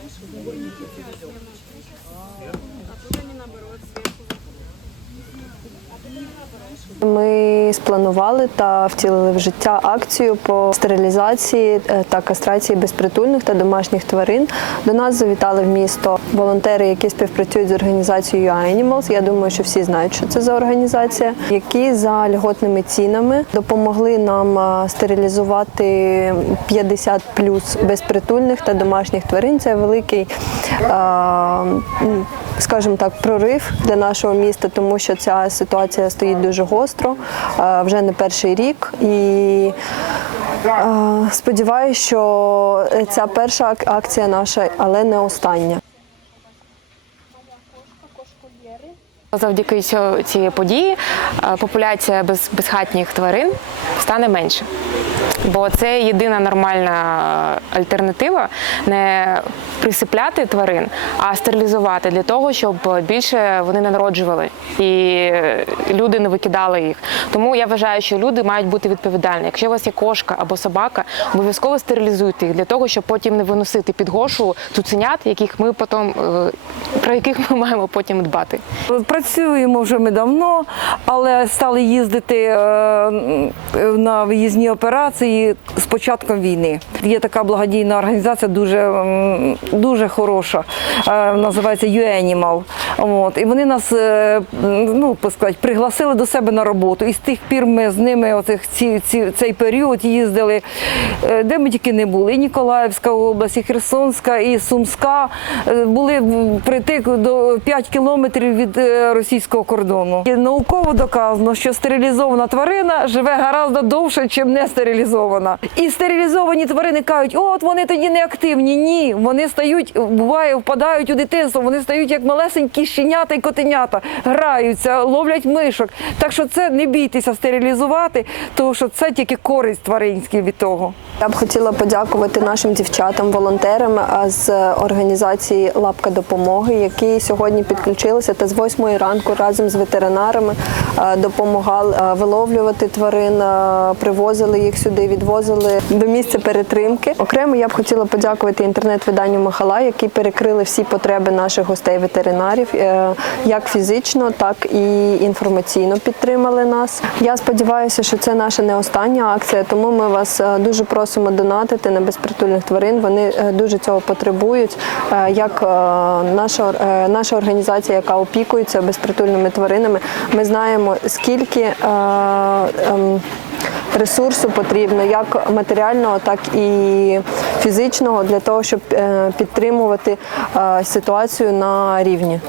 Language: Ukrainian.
А туда не наоборот, сверху. А туда не наоборот. Мы Спланували та втілили в життя акцію по стерилізації е, та кастрації безпритульних та домашніх тварин. До нас завітали в місто волонтери, які співпрацюють з організацією Animals. Я думаю, що всі знають, що це за організація, які за льготними цінами допомогли нам е, стерилізувати 50 плюс безпритульних та домашніх тварин. Це великий. е, скажімо так, прорив для нашого міста, тому що ця ситуація стоїть дуже гостро вже не перший рік. І сподіваюся, що ця перша акція наша, але не остання. Завдяки цієї події популяція без, безхатніх тварин стане менше. Бо це єдина нормальна альтернатива не присипляти тварин, а стерилізувати для того, щоб більше вони не народжували і люди не викидали їх. Тому я вважаю, що люди мають бути відповідальні. Якщо у вас є кошка або собака, обов'язково стерилізуйте їх для того, щоб потім не виносити під гошу цуценят, яких ми потім е, про яких ми маємо потім дбати. Працюємо вже ми давно, але стали їздити е, на виїзні операції з початком війни. Є така благодійна організація, дуже, дуже хороша, е, називається UAnimal. От. І вони нас е, ну, сказати, пригласили до себе на роботу. І з тих пір ми з ними оцих, ці, ці, цей період їздили, е, де ми тільки не були. І Ніколаївська область, і Херсонська, і Сумська. Е, Були притик до 5 кілометрів від російського кордону. І науково доказано, що стерилізована тварина живе гораздо довше, ніж не стерилізована. І стерилізовані тварини кажуть, от вони тоді не активні. Ні, вони стають, буває, впадають у дитинство, вони стають як малесенькі щенята і котенята, граються, ловлять мишок. Так що це не бійтеся стерилізувати, тому що це тільки користь тваринській від того. Я б хотіла подякувати нашим дівчатам, волонтерам з організації Лапка допомоги, які сьогодні підключилися та з 8 ранку разом з ветеринарами допомагали виловлювати тварин, привозили їх сюди, відвозили до місця перетримки. Окремо я б хотіла подякувати інтернет-виданню Махала, які перекрили всі потреби наших гостей-ветеринарів, як фізично, так і інформаційно підтримали нас. Я сподіваюся, що це наша не остання акція, тому ми вас е, дуже просимо донатити на безпритульних тварин. Вони е, дуже цього потребують. Е, Як е, наша, е, наша організація, яка опікується безпритульними тваринами, ми знаємо, скільки е, ем, ресурсу потрібно, як матеріального, так і фізичного, для того, щоб е, підтримувати е, ситуацію на рівні.